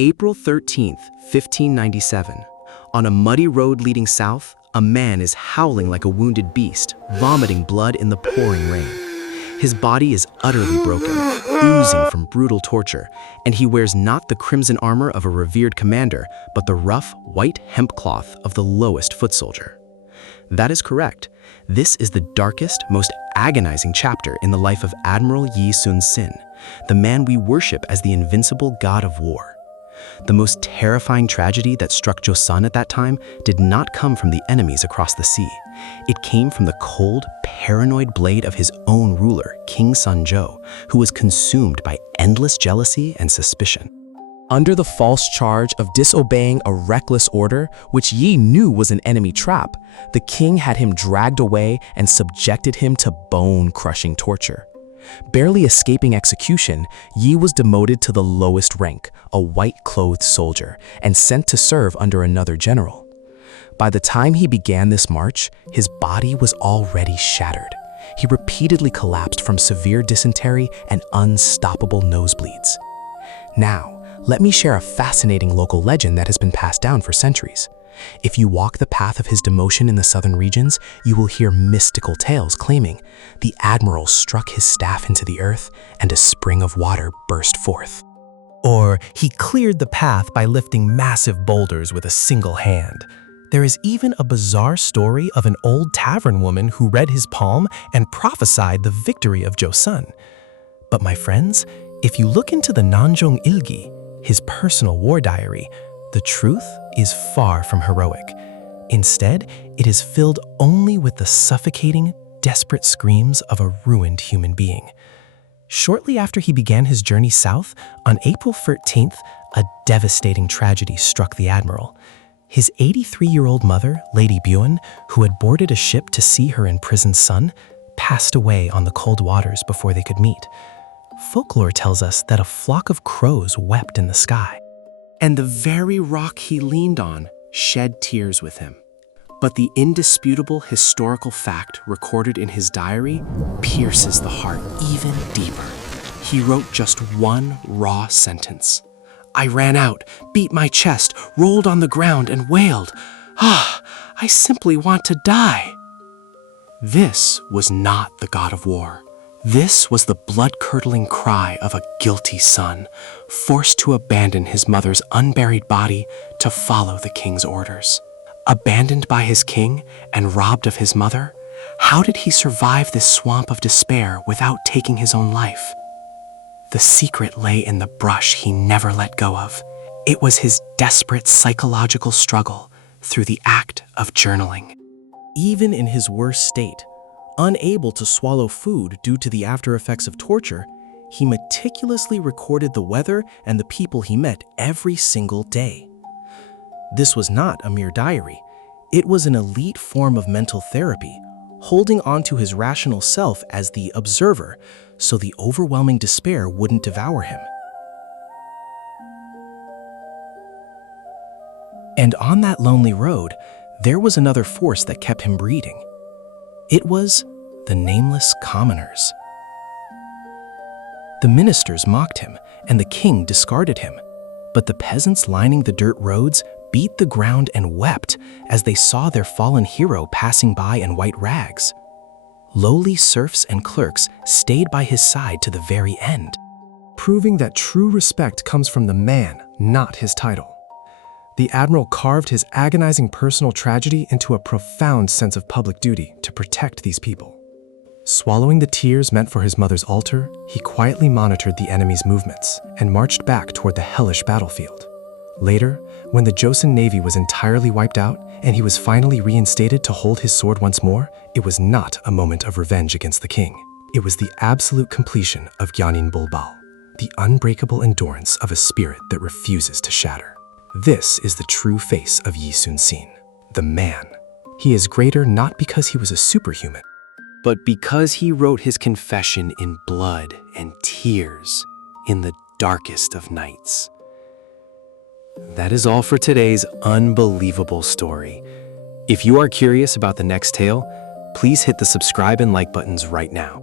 April 13th, 1597. On a muddy road leading south, a man is howling like a wounded beast, vomiting blood in the pouring rain. His body is utterly broken, oozing from brutal torture, and he wears not the crimson armor of a revered commander, but the rough, white hemp cloth of the lowest foot soldier. That is correct. This is the darkest, most agonizing chapter in the life of Admiral Yi Sun-sin, the man we worship as the invincible god of war. The most terrifying tragedy that struck Joseon at that time did not come from the enemies across the sea. It came from the cold, paranoid blade of his own ruler, King Seonjo, who was consumed by endless jealousy and suspicion. Under the false charge of disobeying a reckless order, which Yi knew was an enemy trap, the king had him dragged away and subjected him to bone-crushing torture. Barely escaping execution, Yi was demoted to the lowest rank, a white-clothed soldier, and sent to serve under another general. By the time he began this march, his body was already shattered. He repeatedly collapsed from severe dysentery and unstoppable nosebleeds. Now, let me share a fascinating local legend that has been passed down for centuries. If you walk the path of his demotion in the southern regions, you will hear mystical tales claiming the admiral struck his staff into the earth and a spring of water burst forth. Or he cleared the path by lifting massive boulders with a single hand. There is even a bizarre story of an old tavern woman who read his palm and prophesied the victory of Joseon. But my friends, if you look into the Nanjung Ilgi, his personal war diary, the truth is far from heroic. Instead, it is filled only with the suffocating, desperate screams of a ruined human being. Shortly after he began his journey south, on April 13th, a devastating tragedy struck the admiral. His 83-year-old mother, Lady Byun, who had boarded a ship to see her imprisoned son, passed away on the cold waters before they could meet. Folklore tells us that a flock of crows wept in the sky. And the very rock he leaned on shed tears with him. But the indisputable historical fact recorded in his diary pierces the heart even deeper. He wrote just one raw sentence. I ran out, beat my chest, rolled on the ground and wailed, I simply want to die. This was not the god of war. This was the blood-curdling cry of a guilty son, forced to abandon his mother's unburied body to follow the king's orders. Abandoned by his king and robbed of his mother, how did he survive this swamp of despair without taking his own life? The secret lay in the brush he never let go of. It was his desperate psychological struggle through the act of journaling. Even in his worst state, unable to swallow food due to the after effects of torture, he meticulously recorded the weather and the people he met every single day. This was not a mere diary. It was an elite form of mental therapy, holding onto his rational self as the observer, so the overwhelming despair wouldn't devour him. And on that lonely road, there was another force that kept him breathing. It was the nameless commoners. The ministers mocked him, and the king discarded him. But the peasants lining the dirt roads beat the ground and wept as they saw their fallen hero passing by in white rags. Lowly serfs and clerks stayed by his side to the very end, proving that true respect comes from the man, not his title. The admiral carved his agonizing personal tragedy into a profound sense of public duty to protect these people. Swallowing the tears meant for his mother's altar, he quietly monitored the enemy's movements and marched back toward the hellish battlefield. Later, when the Joseon Navy was entirely wiped out and he was finally reinstated to hold his sword once more, it was not a moment of revenge against the king. It was the absolute completion of Gyanin Bulbal, the unbreakable endurance of a spirit that refuses to shatter. This is the true face of Yi Sun-sin, the man. He is greater not because he was a superhuman, but because he wrote his confession in blood and tears in the darkest of nights. That is all for today's unbelievable story. If you are curious about the next tale, please hit the subscribe and like buttons right now.